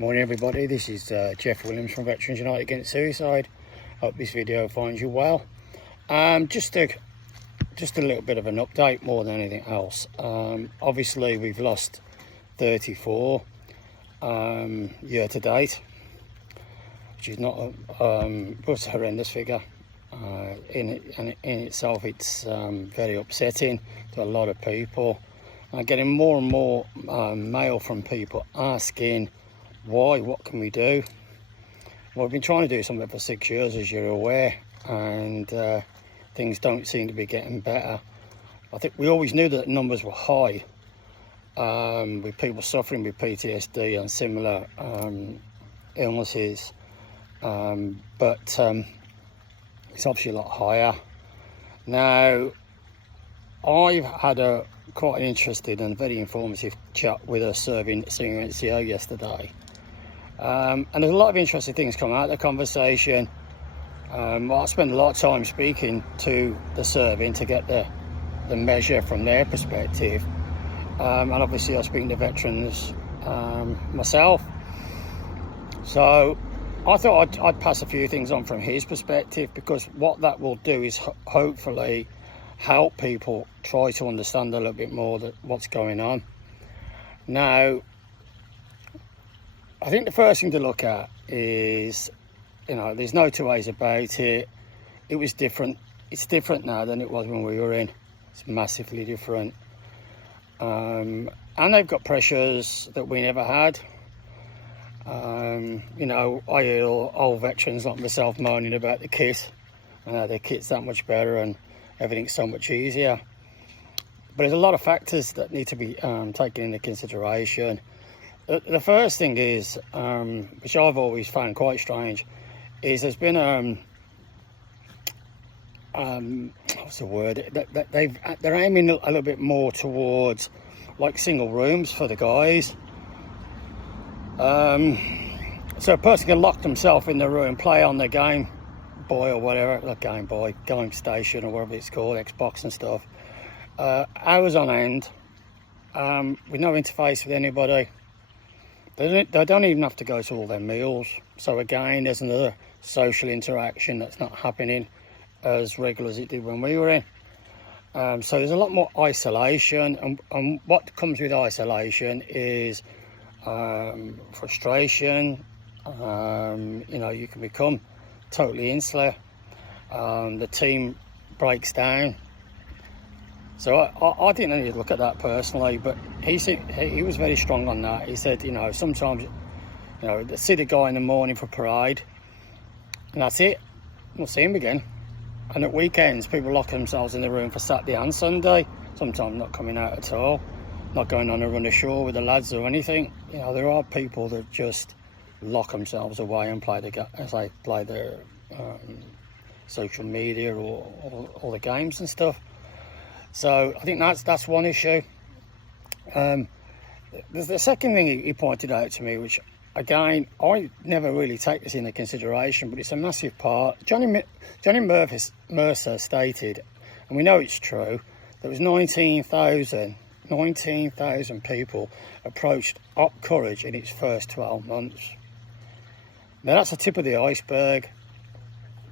Morning everybody, this is Jeff Williams from Veterans United Against Suicide. Hope this video finds you well. Just a little bit of an update more than anything else. Obviously we've lost 34 year to date, which is not a horrendous figure. In itself it's very upsetting to a lot of people. I'm getting more and more mail from people asking why, what can we do? Well, we've been trying to do something for 6 years, as you're aware, and things don't seem to be getting better. I think we always knew that numbers were high with people suffering with PTSD and similar illnesses, but it's obviously a lot higher. Now, I've had quite an interesting and very informative chat with a serving senior NCO yesterday. And there's a lot of interesting things come out of the conversation. I spent a lot of time speaking to the serving to get the measure from their perspective. And obviously I speak to veterans myself. So I thought I'd pass a few things on from his perspective, because what that will do is hopefully help people try to understand a little bit more what's going on. Now, I think the first thing to look at is, there's no two ways about it. It was different. It's different now than it was when we were in. It's massively different. And they've got pressures that we never had. I hear old veterans like myself moaning about the kit and how their kit's that much better and everything's so much easier. But there's a lot of factors that need to be taken into consideration. The first thing is, which I've always found quite strange, is there's been what's the word? They're aiming a little bit more towards like single rooms for the guys. So a person can lock themselves in the room, play on the Game Boy or whatever, not Game Boy, Game Station or whatever it's called, Xbox and stuff, hours on end, with no interface with anybody. They don't even have to go to all their meals. So again, there's another social interaction that's not happening as regular as it did when we were in. So there's a lot more isolation, and what comes with isolation is frustration. You can become totally insular. The team breaks down. So I didn't need to look at that personally, but he was very strong on that. He said, sometimes, they see the guy in the morning for parade, and that's it. We'll see him again. And at weekends, people lock themselves in the room for Saturday and Sunday, sometimes not coming out at all, not going on a run ashore with the lads or anything. There are people that just lock themselves away and play their social media or the games and stuff. So I think that's one issue. The second thing he pointed out to me, which again I never really take this into consideration, but it's a massive part. Johnny Mercer stated, and we know it's true, there was 19,000 people approached Op Courage in its first 12 months. Now that's the tip of the iceberg.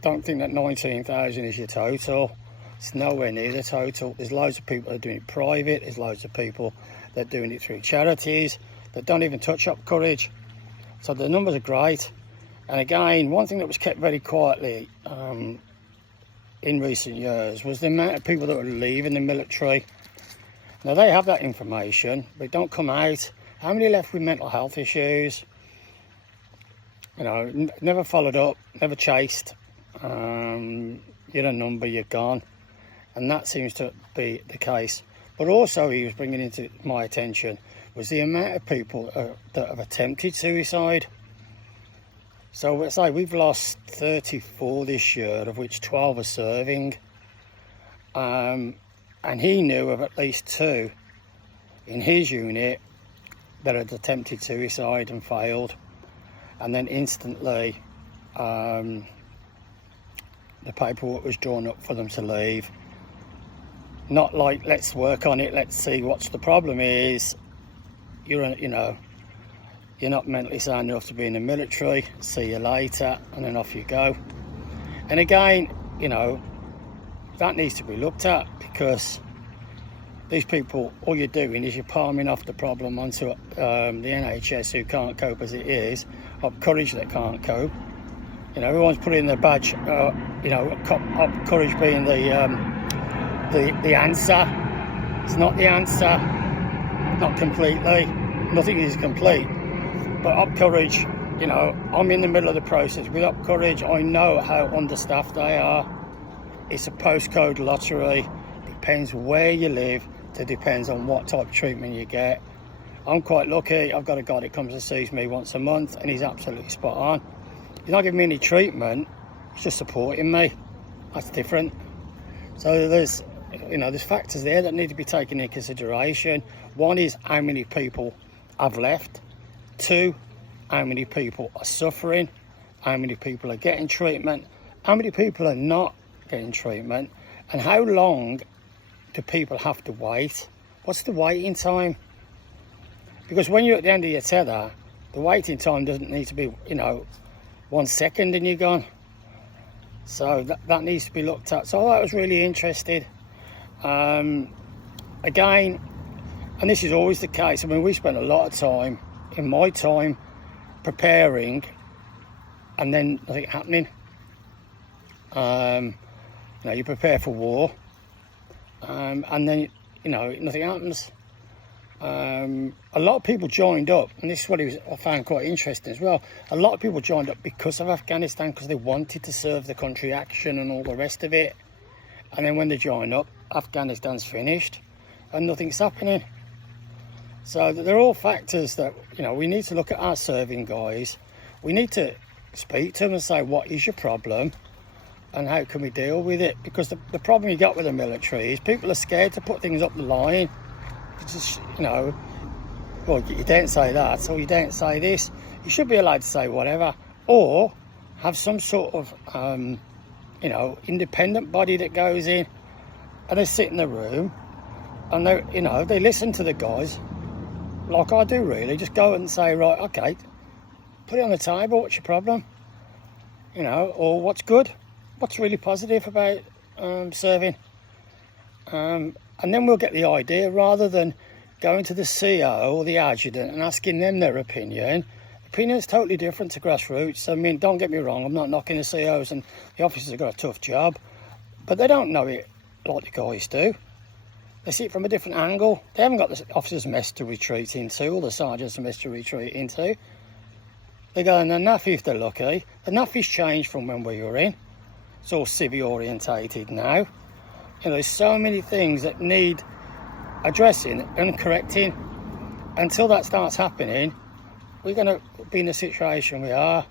Don't think that 19,000 is your total. It's nowhere near the total. There's loads of people that are doing it private. There's loads of people that are doing it through charities that don't even touch Up Courage. So the numbers are great. And again, one thing that was kept very quietly in recent years was the amount of people that were leaving the military. Now they have that information, but it don't come out. How many left with mental health issues? Never followed up, never chased. You're a number, you're gone. And that seems to be the case. But also he was bringing into my attention was the amount of people that have attempted suicide. So let's say we've lost 34 this year, of which 12 are serving. And he knew of at least 2 in his unit that had attempted suicide and failed. And then instantly the paperwork was drawn up for them to leave. Not like, let's work on it, let's see what's the problem is. You're not mentally sound enough to be in the military. See you later, and then off you go. And again, you know, that needs to be looked at, because these people, all you're doing is you're palming off the problem onto the NHS, who can't cope as it is, up courage that can't cope. You know, everyone's putting their badge, you know, up courage being the answer. It's not the answer, not completely. Nothing is complete. But up courage, you know, I'm in the middle of the process. With up courage, I know how understaffed they are. It's a postcode lottery. Depends where you live. It depends on what type of treatment you get. I'm quite lucky. I've got a guy that comes and sees me once a month, and he's absolutely spot on. He's not giving me any treatment. He's just supporting me. That's different. So there's, you know, there's factors there that need to be taken into consideration. One is how many people have left. Two, how many people are suffering. How many people are getting treatment. How many people are not getting treatment. And how long do people have to wait? What's the waiting time? Because when you're at the end of your tether, the waiting time doesn't need to be, you know, 1 second and you're gone. So that needs to be looked at. So I was really interested. Again, and this is always the case. I mean, we spent a lot of time, in my time, preparing, and then nothing happening. You know, you prepare for war, and then, you know, nothing happens. A lot of people joined up, and this is what I found quite interesting as well. A lot of people joined up because of Afghanistan, because they wanted to serve the country, action and all the rest of it. And then when they join up, Afghanistan's finished and nothing's happening. So they're all factors that, you know, we need to look at our serving guys. We need to speak to them and say, what is your problem and how can we deal with it? Because the problem you got with the military is people are scared to put things up the line. It's just, you know, well, you don't say that, or you don't say this. You should be allowed to say whatever, or have some sort of, you know, independent body that goes in and they sit in the room and they, you know, they listen to the guys, like I do really. Just go and say, right, okay, put it on the table. What's your problem? You know, or what's good? What's really positive about serving? And then we'll get the idea, rather than going to the CO or the adjutant and asking them their opinion. Opinion is totally different to grassroots. I mean, don't get me wrong, I'm not knocking the COs, and the officers have got a tough job, but they don't know it like the guys do. They see it from a different angle. They haven't got the officers' mess to retreat into, or the sergeants' mess to retreat into. They go in the NAFI if they're lucky. The NAFI's changed from when we were in. It's all civvy orientated now. You know, there's so many things that need addressing and correcting. Until that starts happening, we're going to be in the situation we are.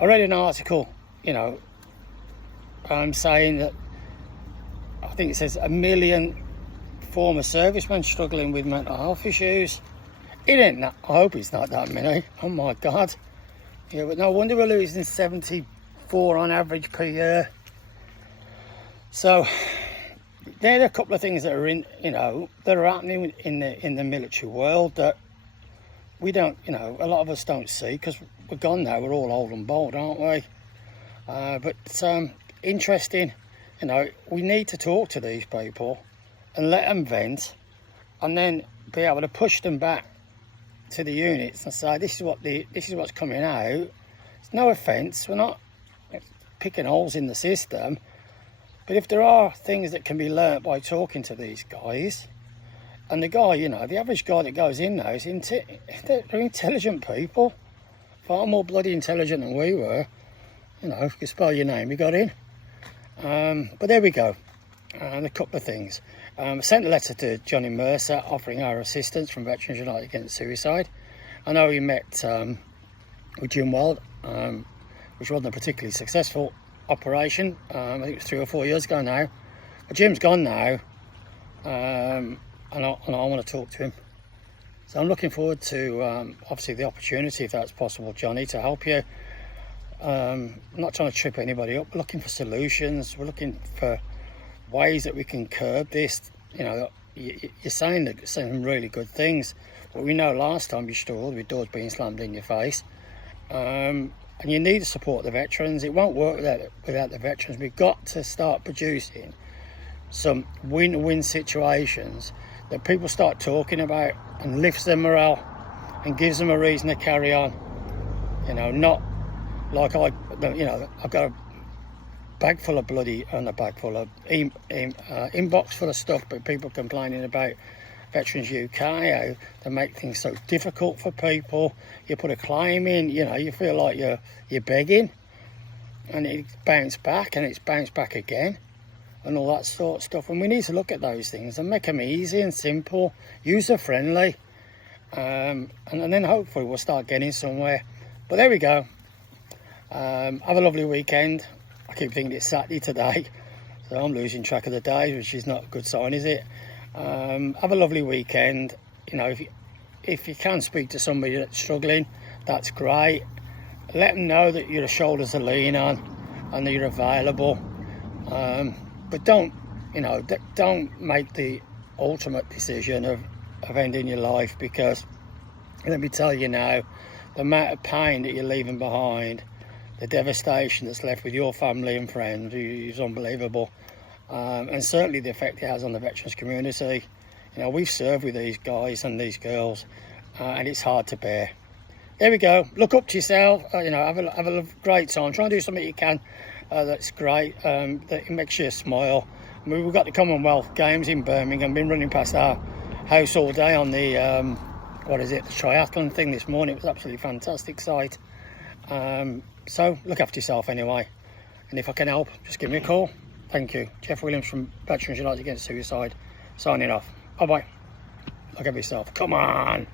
I read an article, you know, saying that, I think it says 1 million former servicemen struggling with mental health issues. It ain't that, I hope it's not that many. Oh my God. Yeah, but no wonder we're losing 74 on average per year. So there are a couple of things that are in, you know, that are happening in the military world that we don't, you know, a lot of us don't see, because we're gone now. We're all old and bold, aren't we? But interesting, you know, we need to talk to these people and let them vent, and then be able to push them back to the units and say, this is what's coming out. It's no offence, we're not picking holes in the system, but if there are things that can be learnt by talking to these guys, and the guy, you know, the average guy that goes in now is they're intelligent people, far more bloody intelligent than we were. You know, if you spell your name, you got in. But there we go. A couple of things. I sent a letter to Johnny Mercer offering our assistance from Veterans United Against Suicide. I know he met with Jim Wild, which wasn't a particularly successful operation. I think it was 3 or 4 years ago now. But Jim's gone now, and I want to talk to him. So I'm looking forward to, obviously, the opportunity, if that's possible, Johnny, to help you. I'm not trying to trip anybody up. We're looking for solutions. We're looking for ways that we can curb this. You know, you're saying some really good things, But we know last time you struggled with doors being slammed in your face. And you need to support the veterans. It won't work without the veterans. We've got to start producing some win-win situations that people start talking about and lifts their morale and gives them a reason to carry on. You know, not like I've got a bag full of inbox full of stuff, but people complaining about Veterans UK, how they make things so difficult for people. You put a claim in, you know, you feel like you're begging, and it's bounced back and it's bounced back again, and all that sort of stuff. And we need to look at those things and make them easy and simple, user friendly, and then hopefully we'll start getting somewhere. But there we go. Have a lovely weekend. I keep thinking it's Saturday today, so I'm losing track of the days, which is not a good sign, is it? Have a lovely weekend. You know, if you can speak to somebody that's struggling, that's great. Let them know that you're a shoulder to lean on and that you're available. But don't make the ultimate decision of ending your life, because let me tell you now, the amount of pain that you're leaving behind, the devastation that's left with your family and friends is unbelievable. And certainly the effect it has on the veterans community. You know, we've served with these guys and these girls, and it's hard to bear. There we go. Look up to yourself. You know, have a great time. Try and do something you can. That's great. That makes you smile. I mean, we've got the Commonwealth Games in Birmingham. Been running past our house all day on the the triathlon thing this morning. It was absolutely fantastic sight. So look after yourself anyway. And if I can help, just give me a call. Thank you. Jeff Williams from Veterans United Against Suicide, signing off. Bye-bye. Look after yourself. Come on.